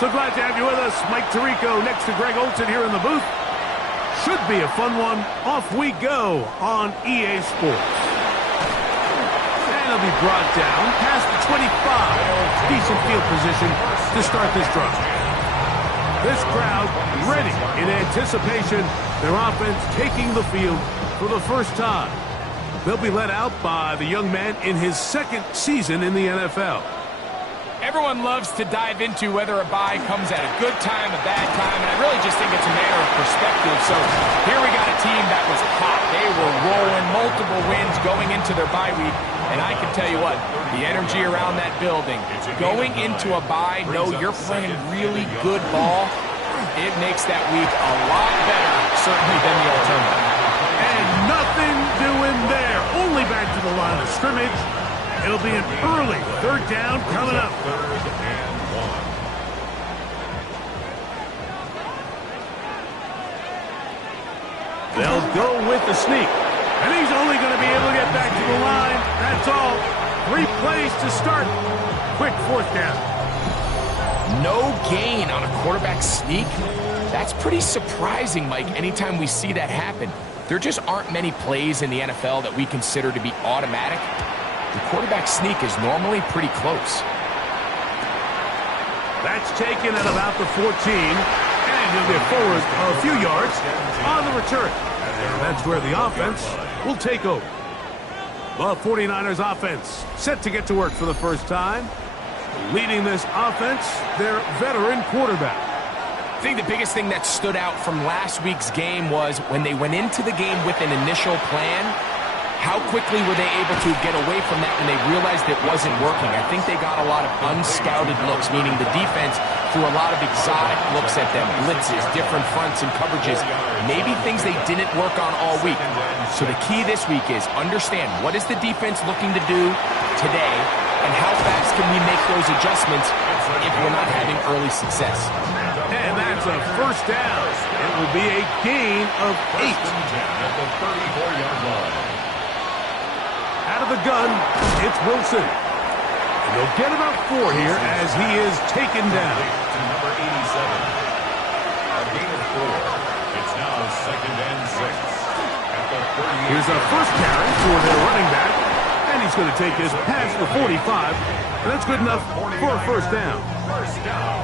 So glad to have you with us. Mike Tirico next to Greg Olsen here in the booth. Should be a fun one. Off we go on EA Sports. And it'll be brought down past the 25. Decent field position to start this drive. This crowd ready in anticipation. Their offense taking the field for the first time. They'll be led out by the young man in his second season in the NFL. Everyone loves to dive into whether a bye comes at a good time, a bad time, and I really just think it's a matter of perspective. So here we got a team that was hot. They were rolling, multiple wins going into their bye week, and I can tell you what, the energy around that building, going into a bye, know you're playing really good ball, it makes that week a lot better, certainly, than the alternative. And nothing doing there, only back to the line of scrimmage. It'll be an early third down coming up. Third and 1. They'll go with the sneak. And he's only going to be able to get back to the line. That's all. 3 plays to start. Quick fourth down. No gain on a quarterback sneak? That's pretty surprising, Mike, anytime we see that happen. There just aren't many plays in the NFL that we consider to be automatic. The quarterback sneak is normally pretty close. That's taken at about the 14. And he'll get forward a few yards on the return. And that's where the offense will take over. The 49ers offense set to get to work for the first time. Leading this offense, their veteran quarterback. I think the biggest thing that stood out from last week's game was when they went into the game with an initial plan, how quickly were they able to get away from that when they realized it wasn't working? I think they got a lot of unscouted looks, meaning the defense threw a lot of exotic looks at them, blitzes, different fronts and coverages, maybe things they didn't work on all week. So the key this week is understand what is the defense looking to do today and how fast can we make those adjustments if we're not having early success. And that's a first down. It will be a gain of 8. At the 34-yard line. Out of the gun, it's Wilson. And they'll get about 4 here as he is taken down. To number 87. A gain of 4. It's now 2nd and 6. At the 38. Here's a first carry for their running back. And he's going to take this past the 45. And that's good enough for a first down. First down.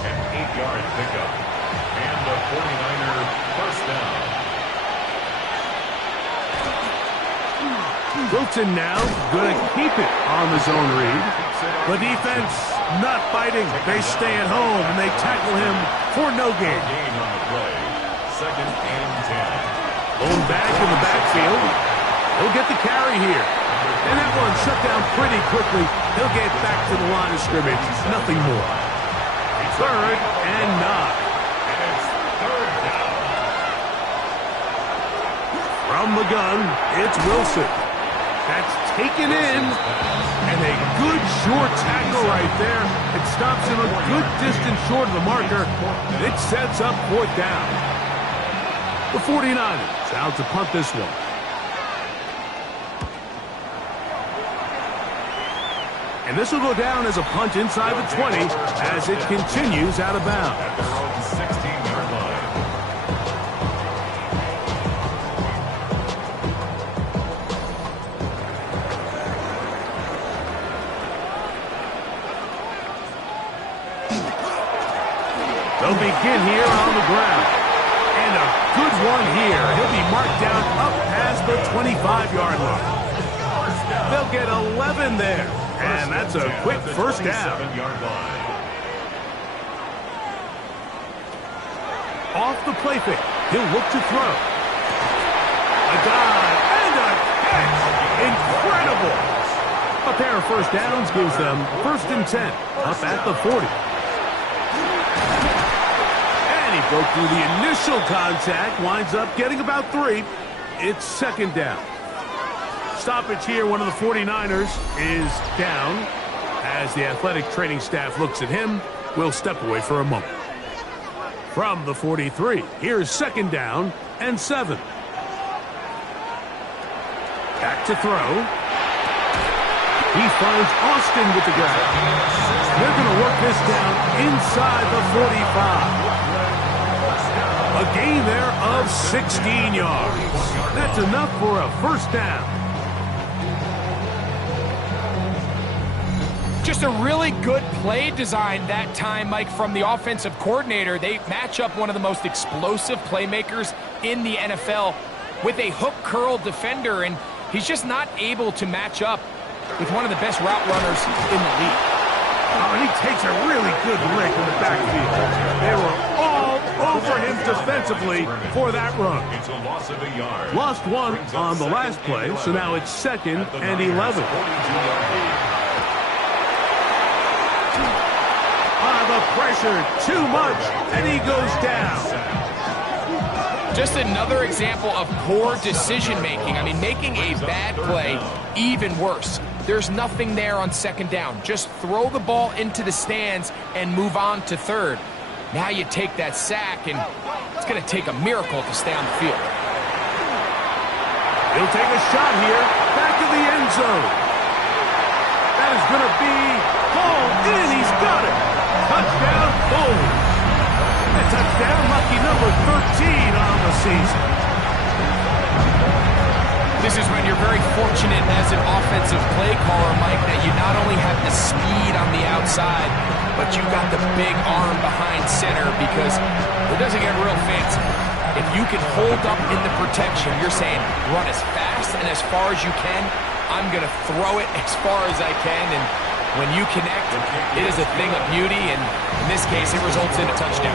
An 8-yard pickup. And the 49er first down. Wilson now going to keep it on the zone read. The defense not fighting. They stay at home and they tackle him for no gain. Gain on the play. 2nd and 10. Lone back in the backfield. He'll get the carry here. And that one shut down pretty quickly. He'll get back to the line of scrimmage. Nothing more. 3rd and 9. And it's 3rd down. From the gun, it's Wilson. That's taken in. And a good short tackle right there. It stops him a good distance short of the marker. It sets up 4th down. The 49ers out to punt this one. And this will go down as a punt inside the 20 as it continues out of bounds. At their own 16-yard line. They'll begin here on the ground. And a good one here. He'll be marked down up past the 25-yard line. They'll get 11 there. And that's a quick first down. Off the play fake. He'll look to throw. A dive and a catch. Incredible. A pair of first downs gives them 1st and 10. Up at the 40. And he broke through the initial contact. Winds up getting about 3. It's 2nd down. Stoppage here, one of the 49ers is down. As the athletic training staff looks at him, we'll step away for a moment. From the 43, here's 2nd down and 7. Back to throw. He finds Austin with the grab. They're going to work this down inside the 45. A gain there of 16 yards. That's enough for a first down. Just a really good play design that time, Mike, from the offensive coordinator. They match up one of the most explosive playmakers in the NFL with a hook curl defender, and he's just not able to match up with one of the best route runners in the league. Oh, and he takes a really good lick in the backfield. They were all over him defensively for that run. It's a loss of a yard. Lost one on the last play, so now it's 2nd and 11. The pressure, too much, and he goes down. Just another example of poor decision-making. I mean, making a bad play even worse. There's nothing there on 2nd down. Just throw the ball into the stands and move on to 3rd. Now you take that sack, and it's going to take a miracle to stay on the field. He'll take a shot here, back to the end zone. That is going to be hauled in. He's got it. Touchdown, Bulls. A touchdown, lucky number 13 on the season. This is when you're very fortunate as an offensive play caller, Mike, that you not only have the speed on the outside, but you've got the big arm behind center, because it doesn't get real fancy. If you can hold up in the protection, you're saying run as fast and as far as you can. I'm going to throw it as far as I can, and when you connect, it is a thing of beauty, and in this case, it results in a touchdown.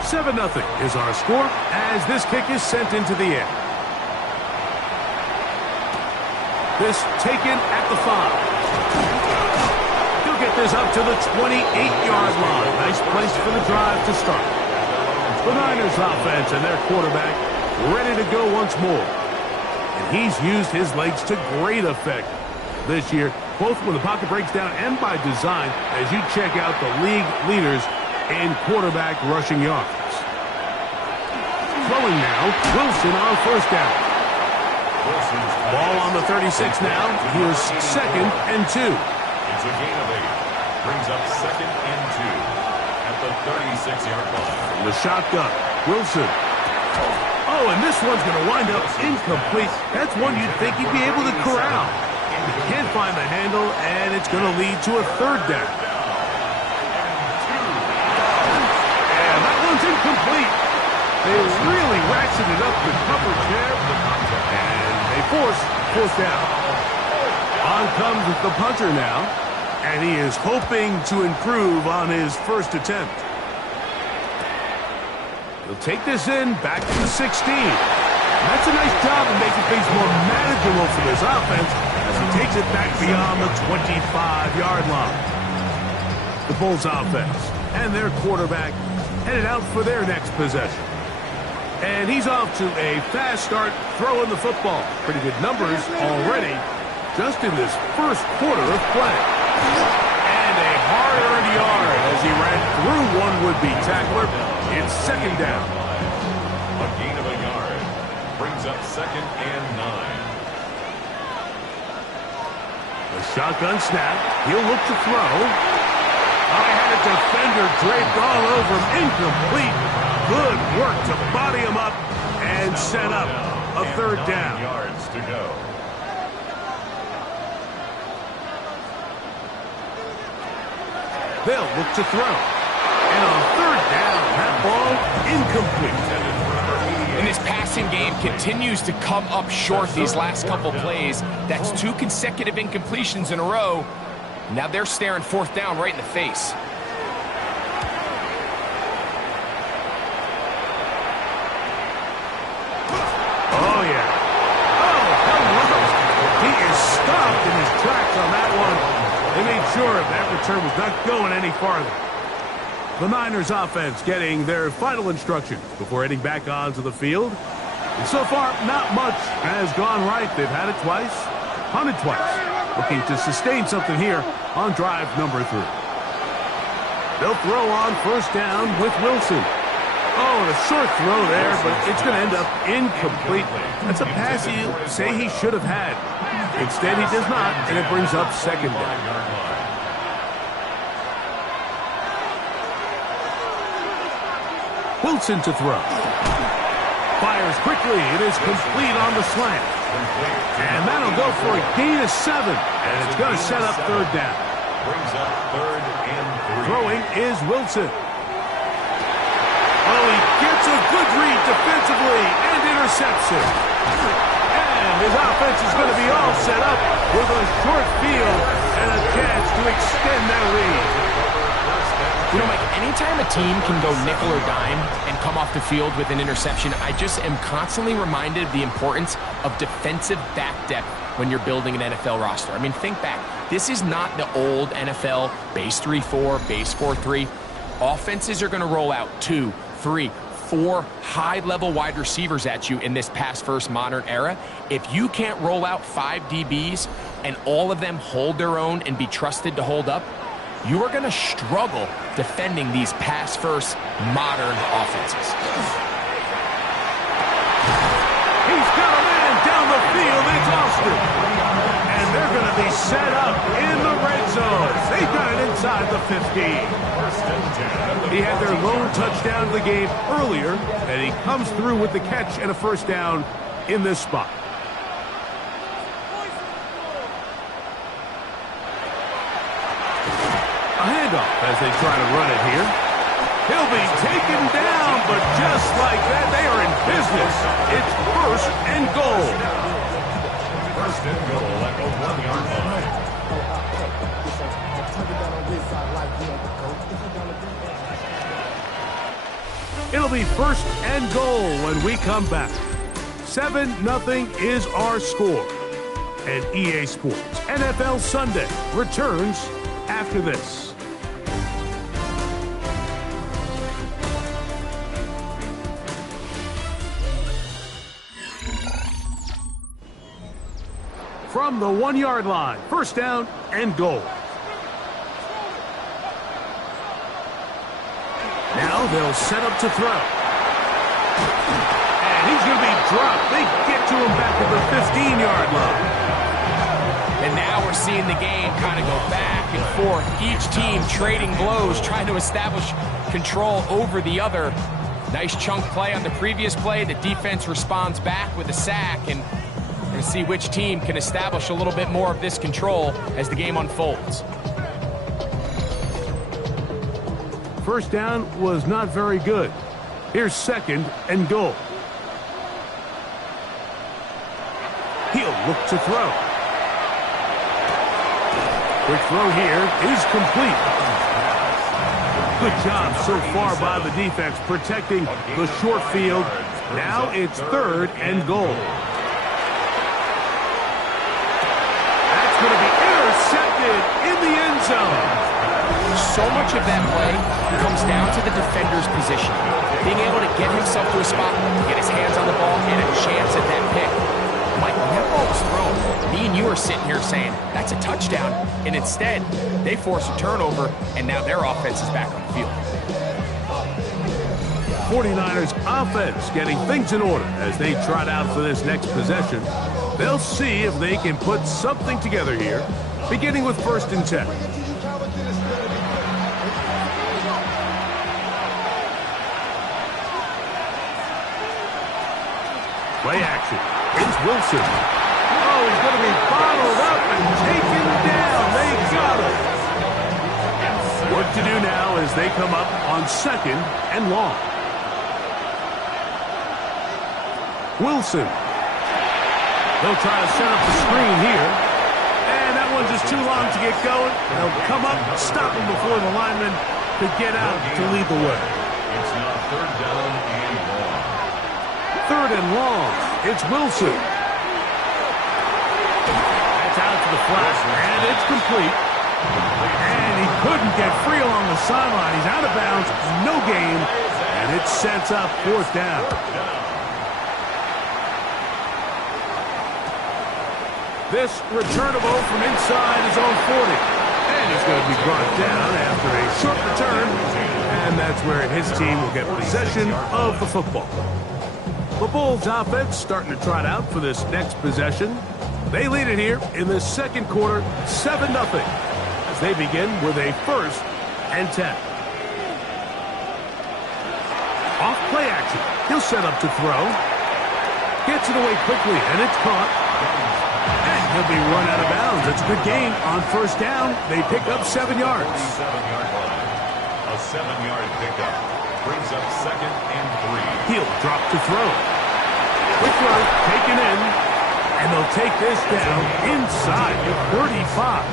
7-0 is our score as this kick is sent into the air. This taken at the 5. He'll get this up to the 28-yard line. Nice place for the drive to start. The Niners offense and their quarterback ready to go once more. And he's used his legs to great effect this year, both when the pocket breaks down and by design, as you check out the league leaders in quarterback rushing yards. Throwing now, Wilson on 1st down. Ball on the 36 now. Here's 2nd and 2. It's a gain of 8. Brings up 2nd and 2. At the 36-yard line. From the shotgun, Wilson. Oh, and this one's going to wind up incomplete. That's one you'd think he'd be able to corral. He can't find the handle, and it's going to lead to a 3rd down. And that one's incomplete. They really ratcheted up the coverage there, and they force 4th down. On comes the punter now. And he is hoping to improve on his first attempt. He'll take this in back to the 16. That's a nice job of making things more manageable for this offense as he takes it back beyond the 25-yard line. The Bulls offense and their quarterback headed out for their next possession. And he's off to a fast start throwing the football. Pretty good numbers already just in this first quarter of play. And a hard-earned yard as he ran through one would-be tackler. It's 2nd down. A gain of a yard. Brings up 2nd and 9. A shotgun snap. He'll look to throw. I had a defender draped all over him. Incomplete. Good work to body him up and set up a 3rd down. 9 yards to go. They'll look to throw. And on 3rd down, that ball incomplete. And this passing game continues to come up short these last couple plays. That's 2 consecutive incompletions in a row. Now they're staring 4th down right in the face. Oh, yeah. Oh, hello. He is stopped in his tracks on that one. They made sure that return was not going any farther. The Niners offense getting their final instructions before heading back onto the field. And so far, not much has gone right. They've had it twice, punted twice. Looking to sustain something here on drive number 3. They'll throw on 1st down with Wilson. Oh, and a short throw there, but it's going to end up incomplete. That's a pass you say he should have had. Instead, he does not, and it brings up second down. Wilson to throw. Fires quickly. It is complete on the slant. And that'll go for a gain of 7. And it's going to set up third down. Brings up 3rd and 3. Throwing is Wilson. Oh, he gets a good read defensively and intercepts it. And his offense is going to be all set up with a short field and a chance to extend that lead. You know, Mike, anytime a team can go nickel or dime and come off the field with an interception, I just am constantly reminded of the importance of defensive back depth when you're building an NFL roster. I mean, think back. This is not the old NFL base 3-4, base 4-3. Offenses are going to roll out 2, 3, 4 high-level wide receivers at you in this pass-first modern era. If you can't roll out 5 DBs and all of them hold their own and be trusted to hold up, you are going to struggle defending these pass-first modern offenses. He's got a man down the field. It's Austin. And they're going to be set up in the red zone. They've got it inside the 15. He had their lone touchdown of the game earlier, and he comes through with the catch and a first down in this spot. A handoff as they try to run it here. He'll be taken down, but just like that, they are in business. It's 1st and goal. 1st and goal at the 1-yard line. It'll be 1st and goal when we come back. 7-0 is our score. And EA Sports NFL Sunday returns after this. From the 1-yard line, 1st down and goal. Now they'll set up to throw. And he's going to be dropped. They get to him back at the 15-yard line. And now we're seeing the game kind of go back and forth. Each team trading blows, trying to establish control over the other. Nice chunk play on the previous play. The defense responds back with a sack, and we're going to see which team can establish a little bit more of this control as the game unfolds. First down was not very good. Here's 2nd and goal. He'll look to throw. Quick throw here is complete. Good job so far by the defense protecting the short field. Now it's 3rd and goal. That's going to be intercepted in the end zone. So much of that play comes down to the defender's position. Being able to get himself to a spot, to get his hands on the ball, and a chance at that pick. Mike, when that ball was thrown, me and you are sitting here saying, that's a touchdown. And instead, they force a turnover, and now their offense is back on the field. 49ers offense getting things in order as they trot out for this next possession. They'll see if they can put something together here, beginning with 1st and 10. Play action. It's Wilson. Oh, he's going to be bottled up and taken down. They got him. What to do now as they come up on 2nd and long. Wilson. They'll try to set up the screen here. And that one's just too long to get going. They'll come up, stop him before the lineman could get out to lead the way. It's now 3rd down and long. 3rd and long. It's Wilson. That's out to the flat, and it's complete. And he couldn't get free along the sideline. He's out of bounds, no gain, and it sets up 4th down. This returnable from inside his own 40. And he's going to be brought down after a short return And that's where his team will get possession of the football. The Bulls offense starting to trot out for this next possession. They lead it here in the second quarter, 7-0, as they begin with a 1st and 10. Off play action. He'll set up to throw. Gets it away quickly, and it's caught. And he'll be run out of bounds. It's a good gain on 1st down. They pick up 7 yards. 7-yard line. A 7-yard pickup brings up 2nd and 3. He'll drop to throw. Quick throw, taken in. And they'll take this down inside the 35.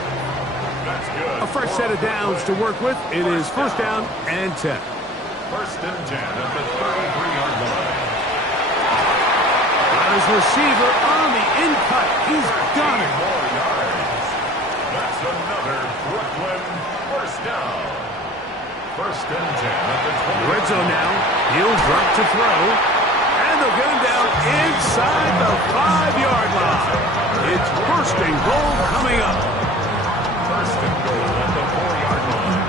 That's good. A fresh set of downs to work with. It is 1st down and 10. 1st and 10 at the 33-yard line. Got his receiver on the in-cut. He's got it. 3 more yards. That's another Brooklyn 1st down. 1st and 10 at the 20. Red zone now. He'll drop to throw. And they'll get him down inside the 5-yard line. It's 1st and goal coming up. 1st and goal at the 4-yard line.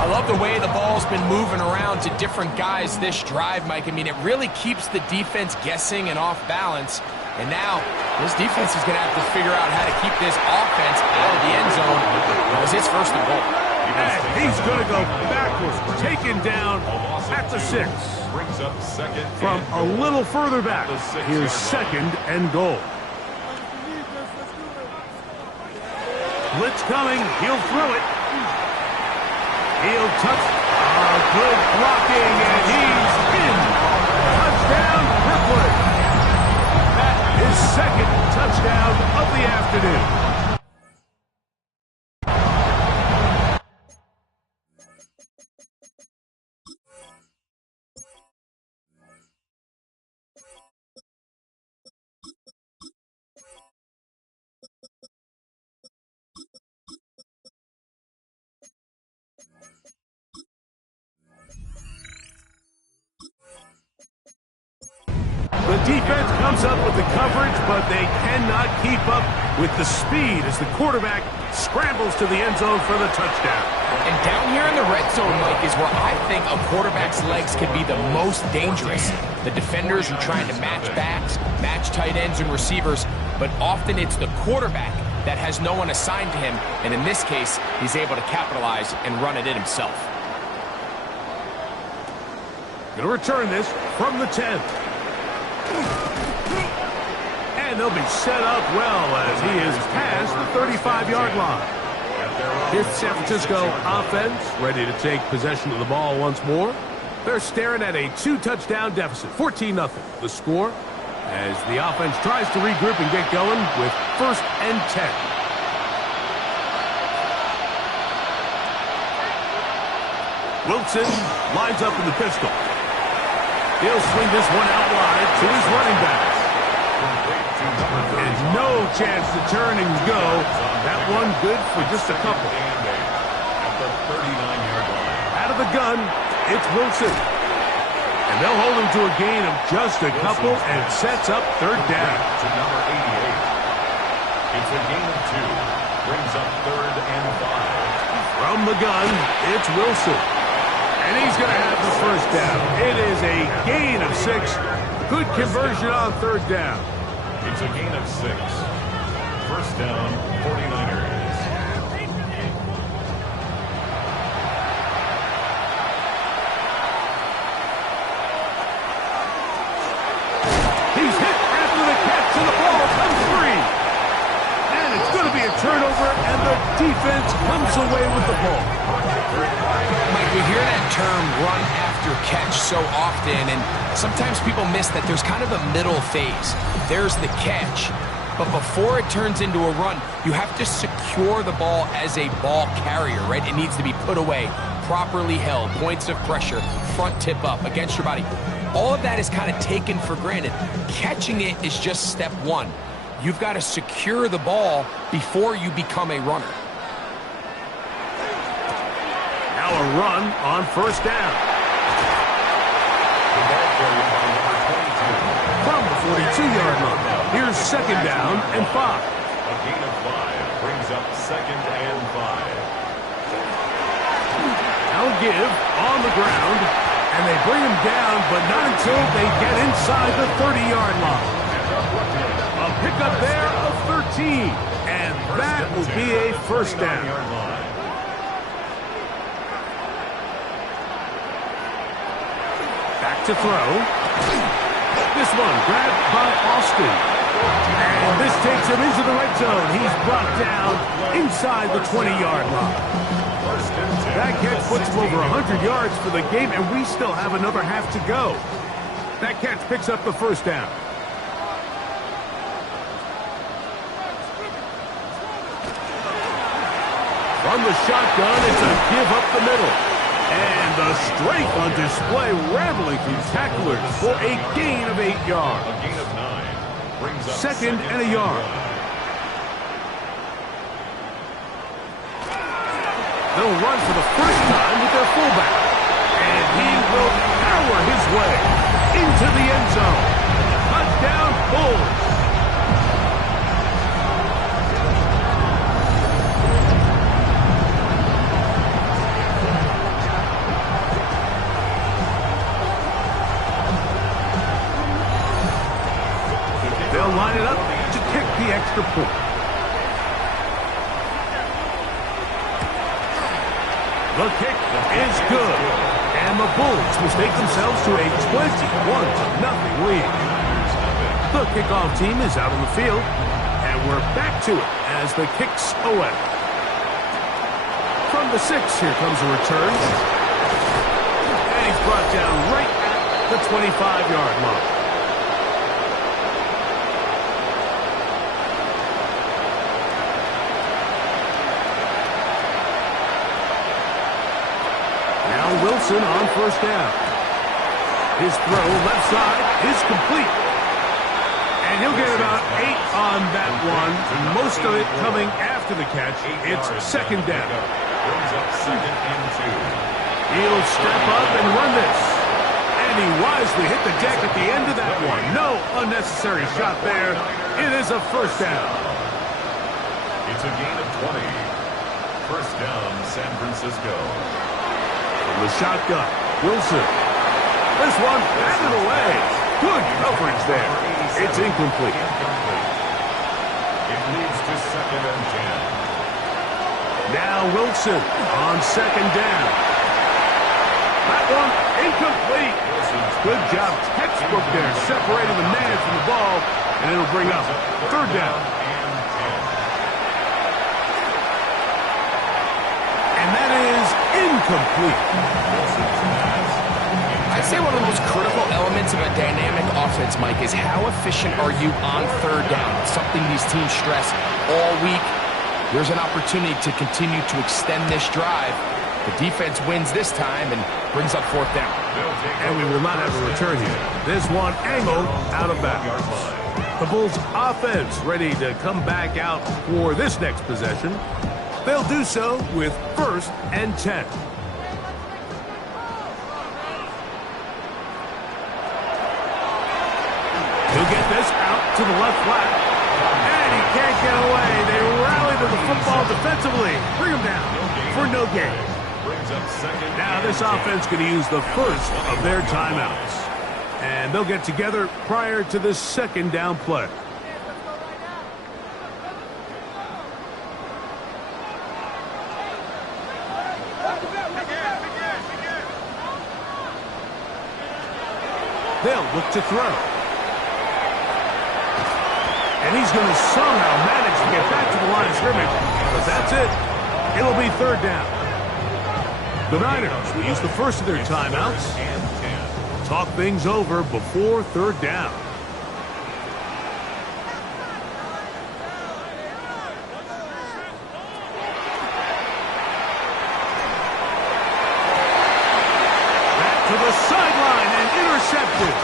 I love the way the ball's been moving around to different guys this drive, Mike. I mean, it really keeps the defense guessing and off balance. And now, this defense is going to have to figure out how to keep this offense out of the end zone because it's 1st and goal. And he's going to go backwards, taken down at the 6. Brings up 2nd From a little further back, here's 2nd and goal. Blitz coming, he'll throw it. He'll touch. Good blocking, and he's in. Touchdown, Brooklyn. That is 2nd touchdown of the afternoon. The defense comes up with the coverage, but they cannot keep up with the speed as the quarterback scrambles to the end zone for the touchdown. And down here in the red zone, Mike, is where I think a quarterback's legs can be the most dangerous. The defenders are trying to match backs, match tight ends and receivers, but often it's the quarterback that has no one assigned to him, and in this case, he's able to capitalize and run it in himself. Going to return this from the 10. And they'll be set up well as he is past the 35-yard line. Here's the San Francisco offense ready to take possession of the ball once more. They're staring at a 2-touchdown deficit, 14-0. The score as the offense tries to regroup and get going with 1st and 10. Wilson lines up in the pistol. He'll swing this one out wide to his running backs. And no chance to turn and go. That one good for just a couple. At the 39-yard line. Out of the gun, it's Wilson. And they'll hold him to a gain of just a couple, and it sets up 3rd down. To number 88. It's a gain of 2. Brings up 3rd and 5. From the gun, it's Wilson. And he's going to have the 1st down. It is a gain of 6. Good conversion on 3rd down. It's a gain of 6. 1st down, 49ers. He's hit after the catch, and the ball comes free. And it's going to be a turnover, and the defense comes away with the ball. Mike, we hear that term run after catch so often, and sometimes people miss that there's kind of a middle phase. There's the catch, but before it turns into a run, you have to secure the ball as a ball carrier, right? It needs to be put away, properly held, points of pressure, front tip up against your body. All of that is kind of taken for granted. Catching it is just step 1. You've got to secure the ball before you become a runner. Now a run on 1st down. The ball carried by number 22. From the 42-yard line. Here's 2nd down and 5. A gain of 5 brings up 2nd and 5. Now Now give on the ground, and they bring him down, but not until they get inside the 30-yard line. A pickup there of 13, and that will be a first down. Back to throw. This one grabbed by Austin. And this takes him into the red zone. He's brought down inside the 20-yard line. That catch puts him over 100 yards for the game, and we still have another half to go. That catch picks up the first down. From the shotgun, it's a give up the middle. And the strength on display, rambling through tacklers for a gain of 8 yards. A gain of 9. Brings up Second and a yard. They'll run for the first time with their fullback. And he will power his way into the end zone. Touchdown, Bulls. They'll line it up to kick the extra point. The kick is good. And the Bulls will take themselves to a 21-0 lead. The kickoff team is out on the field. And we're back to it as the kick's away. From the 6, here comes a return. And he's brought down right at the 25-yard line. Wilson on first down. His throw left side is complete. And he'll get about 8 on that one. Most of it coming after the catch. It's second down. Brings up second and 2. He'll step up and run this. And he wisely hit the deck at the end of that one. No unnecessary shot there. It is a first down. It's a gain of 20. First down, San Francisco. From the shotgun, Wilson. This one batted away. Good coverage there. It's incomplete. It leads to second and 10. Now Wilson on second down. That one incomplete. Good job, textbook there, separating the man from the ball, and it'll bring up third down. And that is incomplete. I'd say one of the most critical elements of a dynamic offense, Mike, is how efficient are you on third down? It's something these teams stress all week. There's an opportunity to continue to extend this drive. The defense wins this time and brings up fourth down. And we will not have a return here. This one angled out of bounds. The Bulls offense ready to come back out for this next possession. They'll do so with first and 10. He'll get this out to the left flat. And he can't get away. They rally to the football defensively. Bring him down for no gain. Now this offense going to use the first of their timeouts. And they'll get together prior to this second down play. They'll look to throw. And he's going to somehow manage to get back to the line of scrimmage. But that's it. It'll be third down. The Niners will use the first of their timeouts. Talk things over before third down. Back to the sideline and intercepted.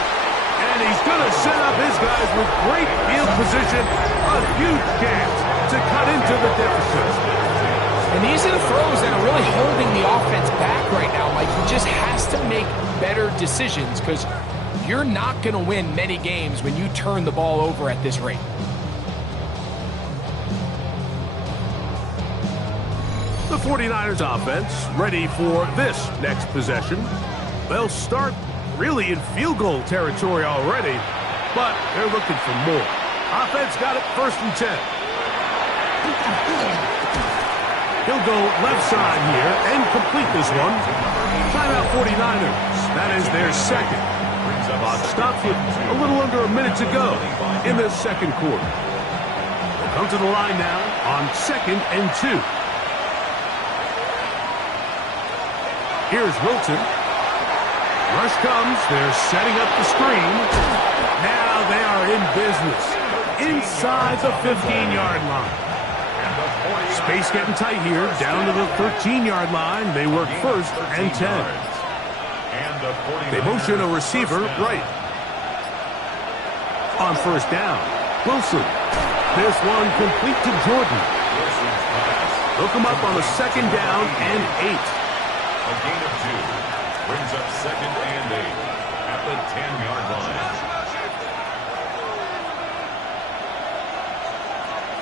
And he's going to set up his guys with great field position. A huge chance to cut into the deficit. And these are the throws that are really holding the offense back right now, Mike. He just has to make better decisions because you're not going to win many games when you turn the ball over at this rate. The 49ers offense ready for this next possession. They'll start really in field goal territory already, but they're looking for more. Offense got it 1st and 10. He'll go left side here and complete this one. Timeout 49ers. That is their second. Clock stops with a little under a minute to go in the second quarter. They'll come to the line now on 2nd and 2. Here's Wilson. Rush comes. They're setting up the screen. Now they are in business inside the 15-yard line. Space getting tight here. Down to the 13-yard line. They work 1st and 10. They motion a receiver right. On 1st down, Wilson. This one complete to Jordan. Hook him up on a 2nd down and 8. A gain of 2 brings up 2nd and 8 at the 10-yard line.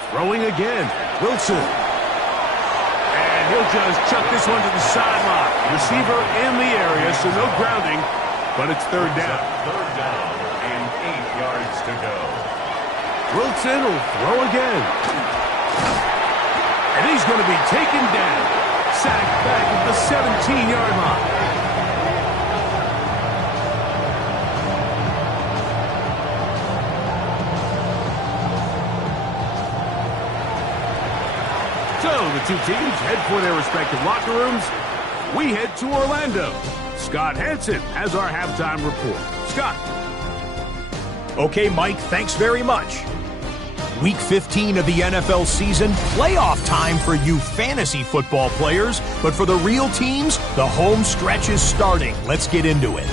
Throwing again, Wilson. And he'll just chuck this one to the sideline. Receiver in the area, so no grounding, but it's 3rd down. 3rd down and 8 yards to go. Wilson will throw again. And he's going to be taken down. Sacked back at the 17-yard line. So the two teams head for their respective locker rooms. We head to Orlando. Scott Hansen has our halftime report. Scott. Okay, Mike, thanks very much. Week 15 of the NFL season, playoff time for you fantasy football players, but for the real teams, the home stretch is starting. Let's get into it.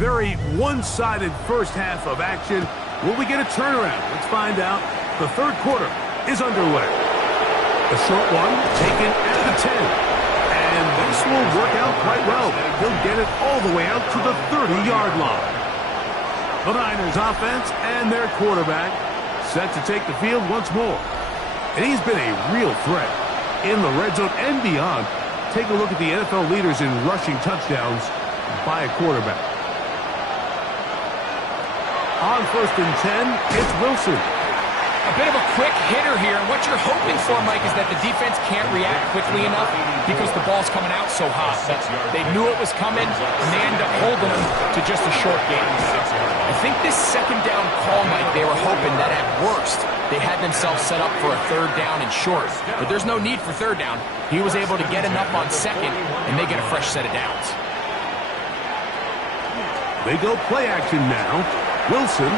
Very one-sided first half of action. Will we get a turnaround? Let's find out. The 3rd quarter is underway. A short one taken at the 10. And this will work out quite well. He'll get it all the way out to the 30-yard line. The Niners offense and their quarterback set to take the field once more. And he's been a real threat in the red zone and beyond. Take a look at the NFL leaders in rushing touchdowns by a quarterback. On 1st and 10, it's Wilson. A bit of a quick hitter here. What you're hoping for, Mike, is that the defense can't react quickly enough because the ball's coming out so hot. But they knew it was coming, and they end up holding them to just a short gain. I think this 2nd down call, Mike, they were hoping that at worst they had themselves set up for a 3rd down and short. But there's no need for 3rd down. He was able to get enough on 2nd, and they get a fresh set of downs. They go play action now. Wilson.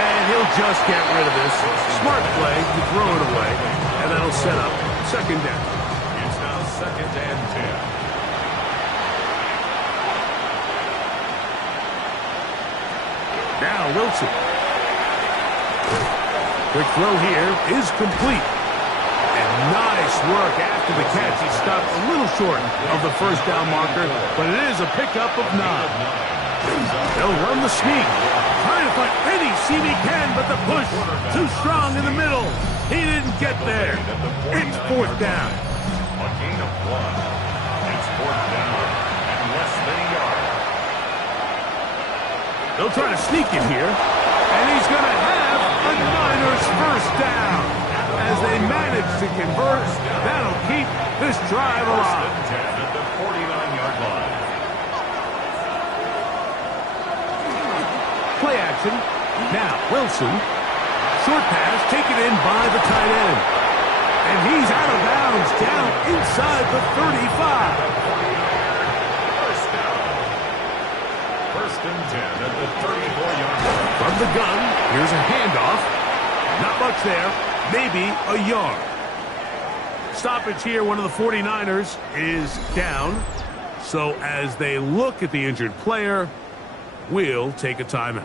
And he'll just get rid of this. Smart play to throw it away. And that'll set up second down. It's now second and 10. Now Wilson. Quick throw here is complete. And nice work after the catch. He stopped a little short of the first down marker, but it is a pickup of 9. They'll run the sneak. Trying to find any seam he can, but the push too strong in the middle. He didn't get there. It's fourth down. A gain of 1. It's fourth down and less than a yard. They'll try to sneak it here, and he's going to have a Niners first down. As they manage to convert, that'll keep this drive alive. First and 10 at the 49-yard line. Play action. Now Wilson. Short pass taken in by the tight end. And he's out of bounds down inside the 35. First down. First and 10 at the 34-yard line. From the gun, here's a handoff. Not much there. Maybe a yard. Stoppage here. One of the 49ers is down. So as they look at the injured player, we'll take a timeout.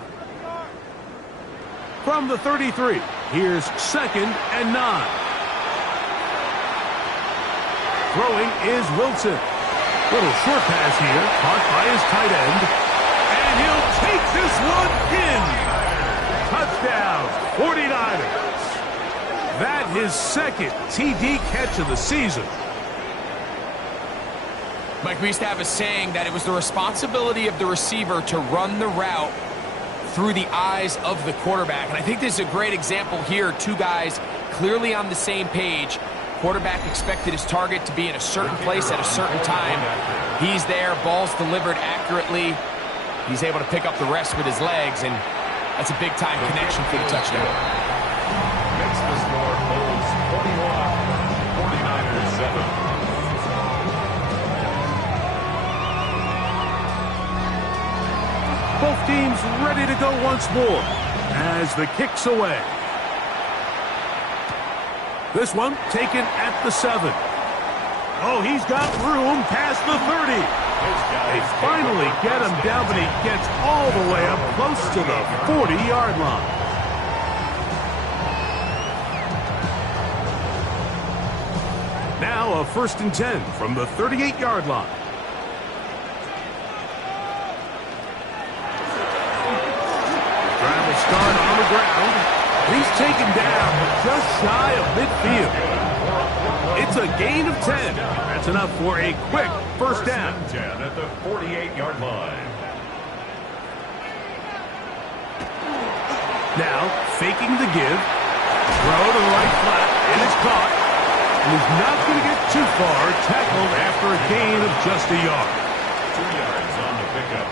From the 33, here's second and 9. Throwing is Wilson. Little short pass here, caught by his tight end. And he'll take this one in. Touchdown, 49ers. That his second TD catch of the season. Mike, we used to have a saying that it was the responsibility of the receiver to run the route through the eyes of the quarterback. And I think this is a great example here. Two guys clearly on the same page. Quarterback expected his target to be in a certain place at a certain time. He's there, ball's delivered accurately. He's able to pick up the rest with his legs, and that's a big-time connection for the touchdown. Makes the score Bulls 41, 49ers 7. Both teams ready to go once more as the kick's away. This one taken at the 7. Oh, he's got room past the 30. They finally get him down, but he gets all the way up close to the 40-yard line. Now a first and 10 from the 38-yard line. Start on the ground. He's taken down just shy of midfield. It's a gain of 10. That's enough for a quick first down. 10 at the 48-yard line. Now, faking the give. Throw to the right flat. And it's caught. And he's not going to get too far. Tackled after a gain of just a yard. 2 yards on the pickup.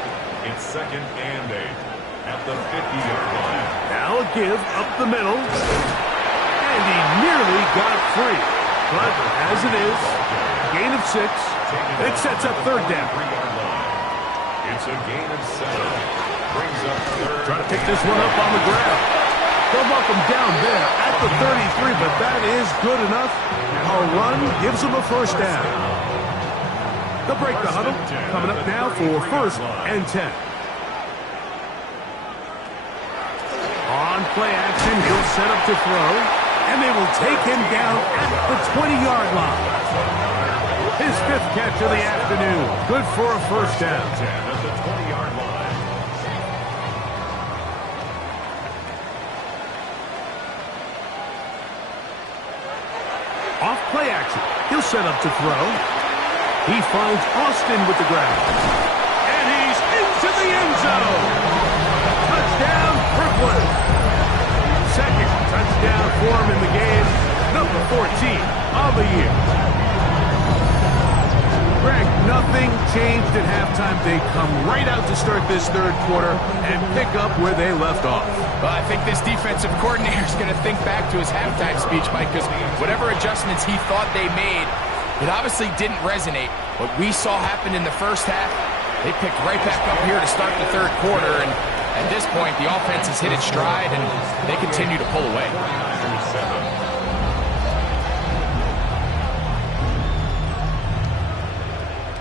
It's second and 8. At the 50-yard line. Now a give up the middle. And he nearly got free. But as it is, gain of 6. It sets up third down. It's a gain of 7. Brings up third. Trying to pick this one up on the ground. They'll mark him down there at the 33, but that is good enough. A run gives him a first down. They'll break the huddle. Coming up now for first and 10. On play action, he'll set up to throw, and they will take him down at the 20-yard line. His 5th catch of the afternoon. Good for a first down. 10 at the 20-yard line. Off play action, he'll set up to throw. He finds Austin with the ground. And he's into the end zone. Touchdown, Brooklyn. Second touchdown for him in the game. Number 14 on the year. Greg, nothing changed at halftime. They come right out to start this third quarter and pick up where they left off. Well, I think this defensive coordinator is going to think back to his halftime speech, Mike, because whatever adjustments he thought they made, it obviously didn't resonate. What we saw happen in the first half, they picked right back up here to start the third quarter, and At this point, the offense has hit its stride, and they continue to pull away.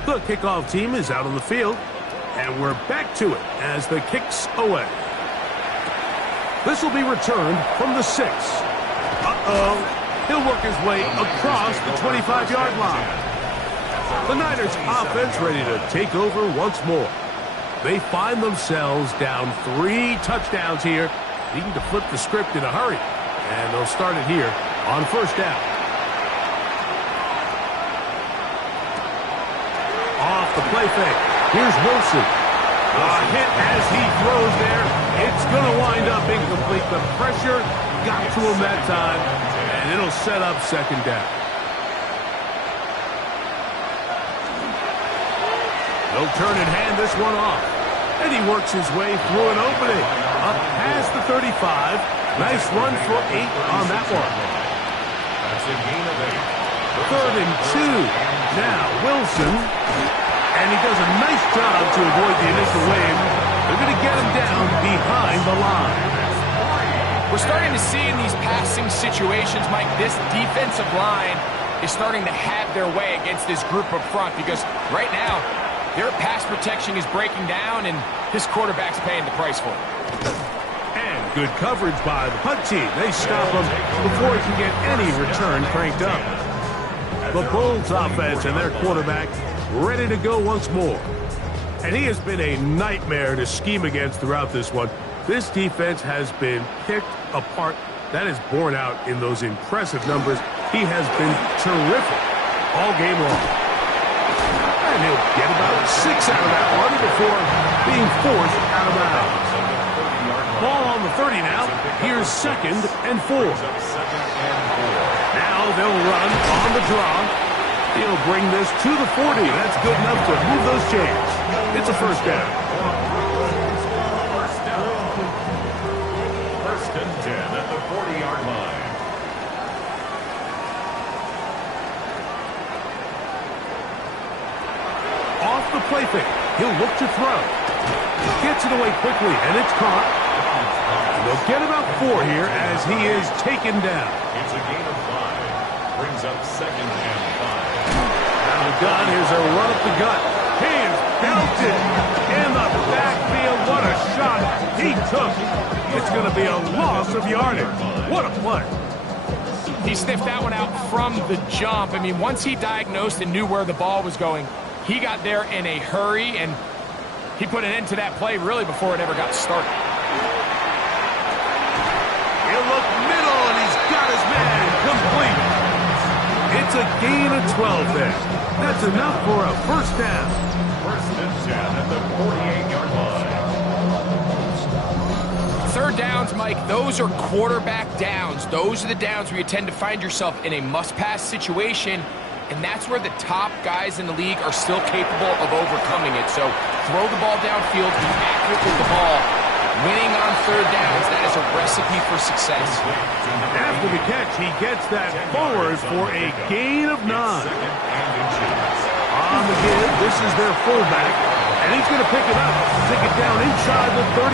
The kickoff team is out on the field, and we're back to it as the kick's away. This will be returned from the 6. He'll work his way across the 25-yard line. The Niners offense ready to take over once more. They find themselves down 3 touchdowns here, needing to flip the script in a hurry. And they'll start it here on first down. Off the play fake. Here's Wilson. A hit as he throws there. It's going to wind up incomplete. The pressure got to him that time, and it'll set up second down. They'll turn and hand this one off. And he works his way through an opening. Up past the 35. Nice run for 8 on that one. That's a gain of 8. Third and 2. Now Wilson. And he does a nice job to avoid the initial wave. They're going to get him down behind the line. We're starting to see in these passing situations, Mike, this defensive line is starting to have their way against this group up front because right now, their pass protection is breaking down, and this quarterback's paying the price for it. And good coverage by the punt team. They stop him before he can get any return cranked up. The Bulls offense and their quarterback ready to go once more. And he has been a nightmare to scheme against throughout this one. This defense has been picked apart. That is borne out in those impressive numbers. He has been terrific all game long. And he'll get about 6 out of that one before being forced out of bounds. Ball on the 30 now. Here's 2nd and 4. Now they'll run on the draw. He'll bring this to the 40. That's good enough to move those chains. It's a first down. First and 10 at the 40-yard line. Off the play fake. He'll look to throw. Gets it away quickly, and it's caught. They'll get about 4 here as he is taken down. It's a gain of 5. Brings up 2nd and 5. Now done. Here's a run up the gut. Hands belted in the backfield. What a shot he took. It's going to be a loss of yardage. What a play. He sniffed that one out from the jump. I mean, once he diagnosed and knew where the ball was going, he got there in a hurry, and he put an end to that play really before it ever got started. He'll look middle, and he's got his man complete. It's a gain of 12 there. That's enough for a first down. First and 10 at the 48-yard line. Third downs, Mike, those are quarterback downs. Those are the downs where you tend to find yourself in a must-pass situation, and that's where the top guys in the league are still capable of overcoming it. So throw the ball downfield, be accurate with the ball. Winning on third downs, that is a recipe for success. After the catch, he gets that forward for a gain of 9. On the give, this is their fullback, and he's going to pick it up, take it down inside the 35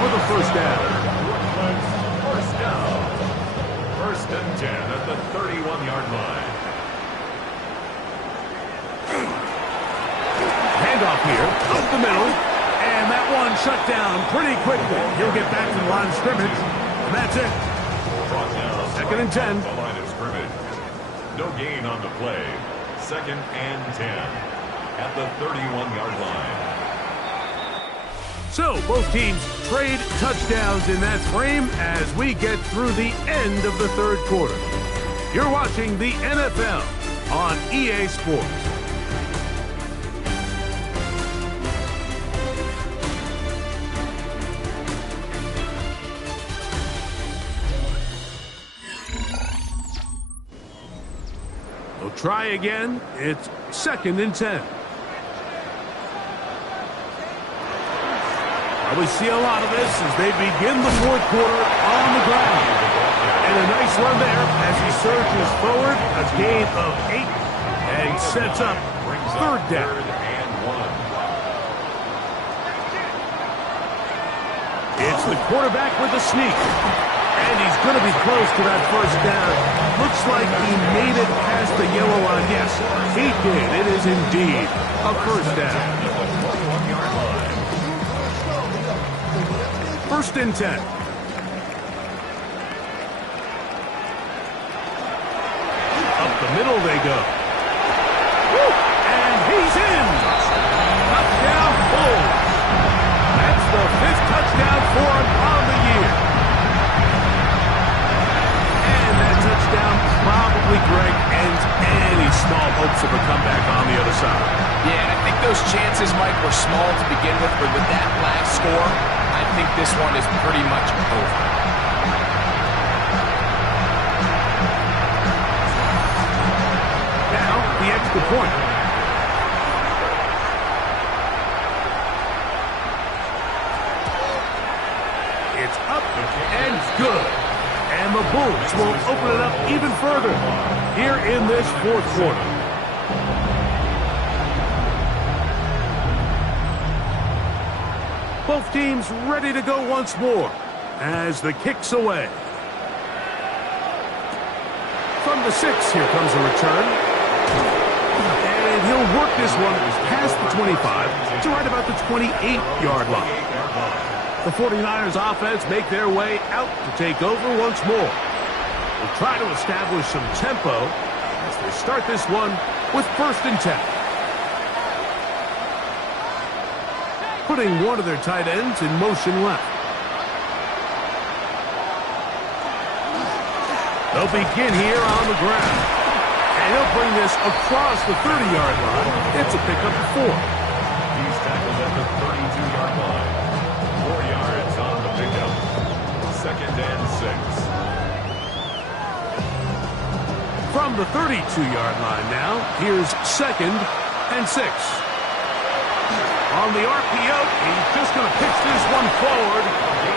for the first down. First down. First and 10 at the 31-yard line. Handoff here, up the middle, and that one shut down pretty quickly. He'll get back to the line of scrimmage, and that's it. Brought down 2nd and 10. the line of scrimmage. No gain on the play. 2nd and 10 at the 31-yard line. So both teams trade touchdowns in that frame as we get through the end of the third quarter. You're watching the NFL on EA Sports. They'll try again. It's 2nd and 10. We see a lot of this as they begin the fourth quarter on the ground. And a nice run there as he surges forward. A gain of 8 and sets up third down. It's the quarterback with a sneak. And he's going to be close to that first down. Looks like he made it past the yellow line. Yes, he did. It is indeed a first down. 1st and 10. Up the middle they go. Woo! And he's in. Touchdown, Bulls. That's the 5th touchdown for him on the year. And that touchdown probably, Greg, ends any small hopes of a comeback on the other side. Yeah, and I think those chances, Mike, were small to begin with, but with that last score, I think this one is pretty much over. Now, the extra point. It's up and good. And the Bulls will open it up even further here in this 4th quarter. Both teams ready to go once more as the kick's away. From the 6, here comes a return. And he'll work this one past the 25 to right about the 28-yard line. The 49ers offense make their way out to take over once more. They'll try to establish some tempo as they start this one with 1st and 10. Putting one of their tight ends in motion left. They'll begin here on the ground. And he'll bring this across the 30-yard line. It's a pickup of 4. He's tackled at the 32-yard line. 4 yards on the pickup. 2nd and 6. From the 32-yard line now, here's 2nd and 6. On the RPO, he's just going to pitch this one forward,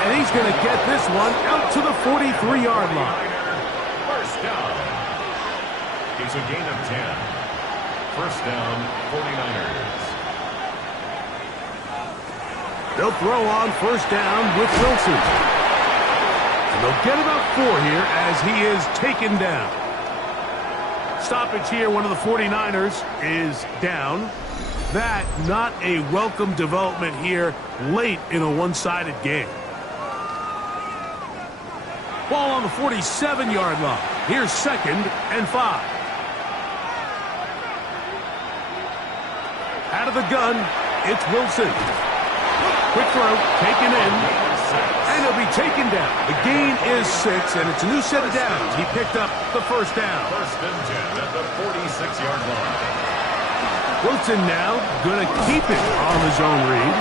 and he's going to get this one out to the 43-yard line. First down. It's a gain of 10. First down, 49ers. They'll throw on 1st down with Wilson. And they'll get about 4 here as he is taken down. Stoppage here, one of the 49ers is down. That not a welcome development here late in a one-sided game. Ball on the 47-yard line. Here's 2nd and 5. Out of the gun, it's Wilson. Quick throw, taken in, and he'll be taken down. The gain is 6, and it's a new set of downs. He picked up the 1st down. 1st and 10 at the 46-yard line. Wilson now going to keep it on his own read.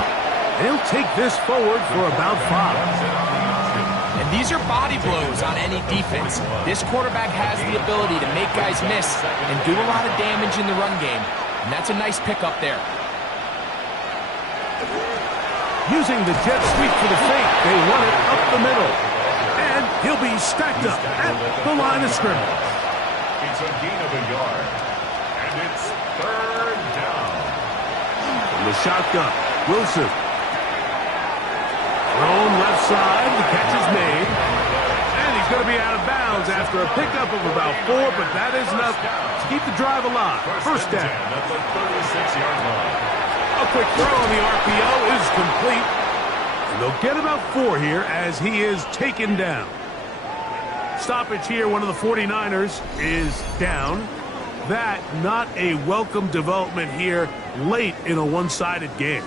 He'll take this forward for about 5. And these are body blows on any defense. This quarterback has the ability to make guys miss and do a lot of damage in the run game. And that's a nice pickup there. Using the jet sweep for the fake, they run it up the middle. And he'll be stacked up at the line of scrimmage. It's a gain of a yard. And it's 3rd down. From the shotgun, Wilson. Thrown left side, the catch is made. And he's going to be out of bounds after a pickup of about 4, but that is enough to keep the drive alive. 1st down. At the 36-yard line. A quick throw on the RPO is complete. And they'll get about 4 here as he is taken down. Stoppage here, one of the 49ers is down. That not a welcome development here late in a one-sided game.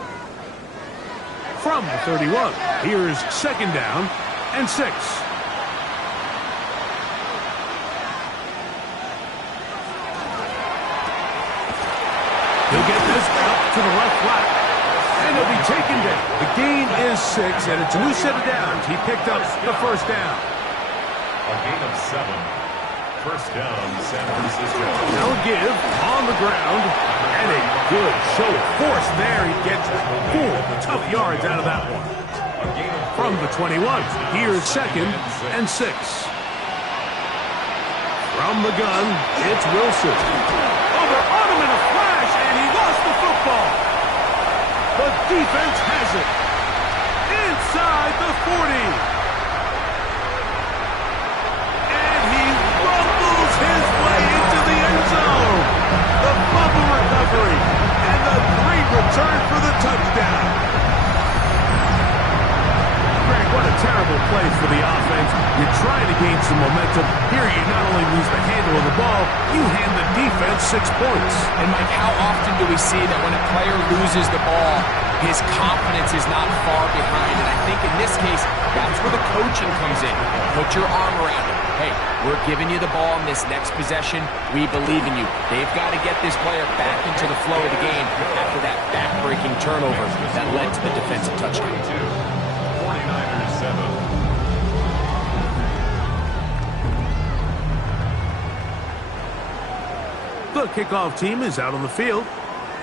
From the 31, here's 2nd down and 6. He'll get this out to the left flat, and he'll be taken down. The gain is 6, and it's a new set of downs. He picked up the 1st down. A gain of 7. 1st down, San Francisco. Now a give on the ground, and a good show of force there. He gets 4 tough yards out of that one. From the 21, here's 2nd and 6. From the gun, it's Wilson. Oh, they're on him in a flash, and he lost the football. The defense has it. Inside the momentum. Here you not only lose the handle of the ball, you hand the defense 6 points. And Mike, how often do we see that when a player loses the ball, his confidence is not far behind? And I think in this case, that's where the coaching comes in. Put your arm around him. Hey, we're giving you the ball in this next possession. We believe in you. They've got to get this player back into the flow of the game after that back-breaking turnover that led to the defensive touchdown. 49ers 7. The kickoff team is out on the field,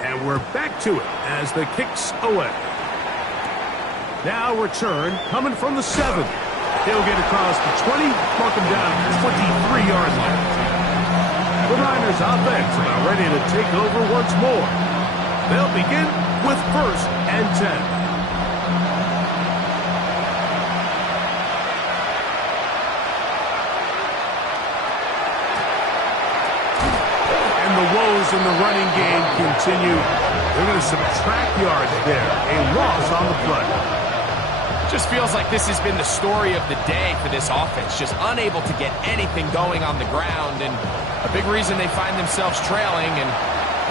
and we're back to it as the kick's away. Now return coming from the 7. He'll get across the 20, mark him down at the 23-yard line. The Niners offense about ready to take over once more. They'll begin with 1st and 10. The woes in the running game continue. They're going to subtract yards there. A loss on the play. Just feels like this has been the story of the day for this offense. Just unable to get anything going on the ground. And a big reason they find themselves trailing and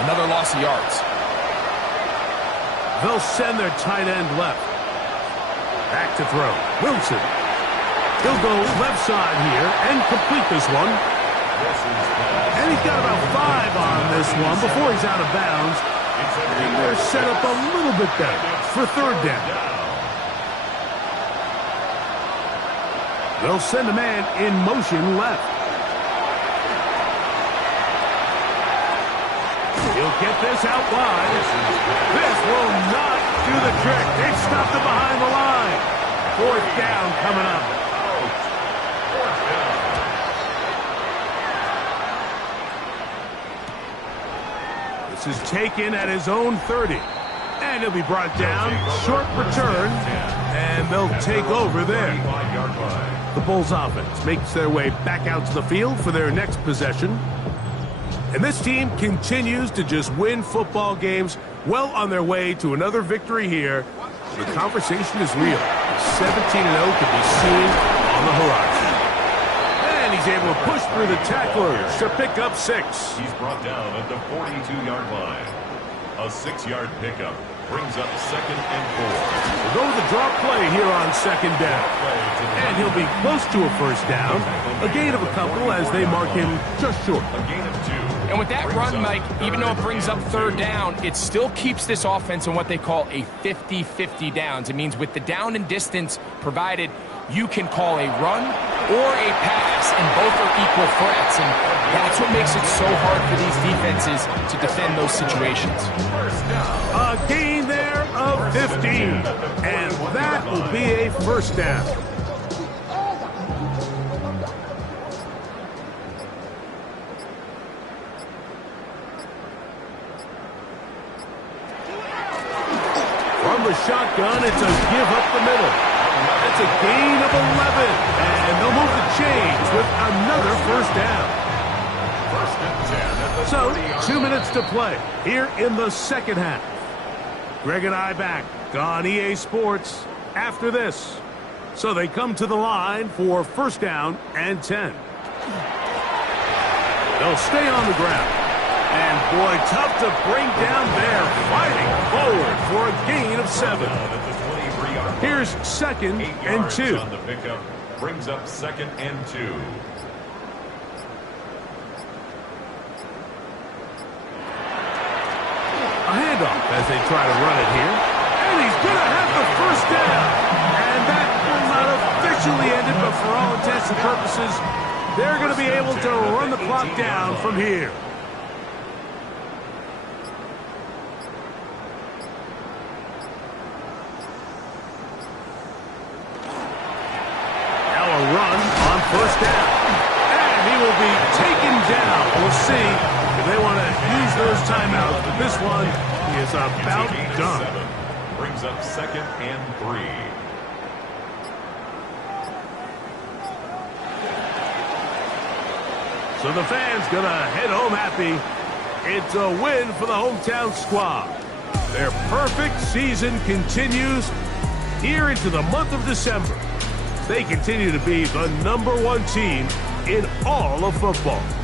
another loss of yards. They'll send their tight end left. Back to throw. Wilson. He'll go left side here and complete this one. And he's got about 5 on this one before he's out of bounds. And they're set up a little bit better for 3rd down. They'll send a man in motion left. He'll get this out wide. This will not do the trick. They've stopped him behind the line. 4th down coming up. This is taken at his own 30. And he'll be brought down. Short return. And they'll take over there. The Bulls offense makes their way back out to the field for their next possession. And this team continues to just win football games, well on their way to another victory here. The conversation is real. 17-0 could be seen on the horizon. And he's able to push through the tacklers to pick up 6. He's brought down at the 42-yard line. A 6-yard pickup brings up 2nd and 4. We'll go with the drop play here on 2nd down. And he'll be close to a 1st down. A gain of a couple as they mark him just short. A gain of 2. And with that run, Mike, even though it brings up 3rd down, it still keeps this offense in what they call a 50-50 downs. It means with the down and distance provided, you can call a run or a pass, and both are equal threats. And that's what makes it so hard for these defenses to defend those situations. A gain there of 15. And that will be a 1st down. From the shotgun, it's a give up the middle. That's a gain of 11. And they'll move the chains with another 1st down. 1st and 10. So, 2 minutes to play here in the 2nd half. Greg and I back on EA Sports after this. So they come to the line for 1st down and 10. They'll stay on the ground. And boy, tough to bring down there, fighting forward for a gain of 7. Here's 2nd and 2. On the pickup brings up 2nd and 2. A handoff as they try to run it here. And he's going to have the 1st down. And that will not officially end it, but for all intents and purposes, they're going to be able to run the clock down from here. Now a run on 1st down. And he will be taken down. We'll see if they want to use those timeouts, but this one is about done. Brings up 2nd and 3. So the fans gonna head home happy. It's a win for the hometown squad. Their perfect season continues here into the month of December. They continue to be the #1 team in all of football.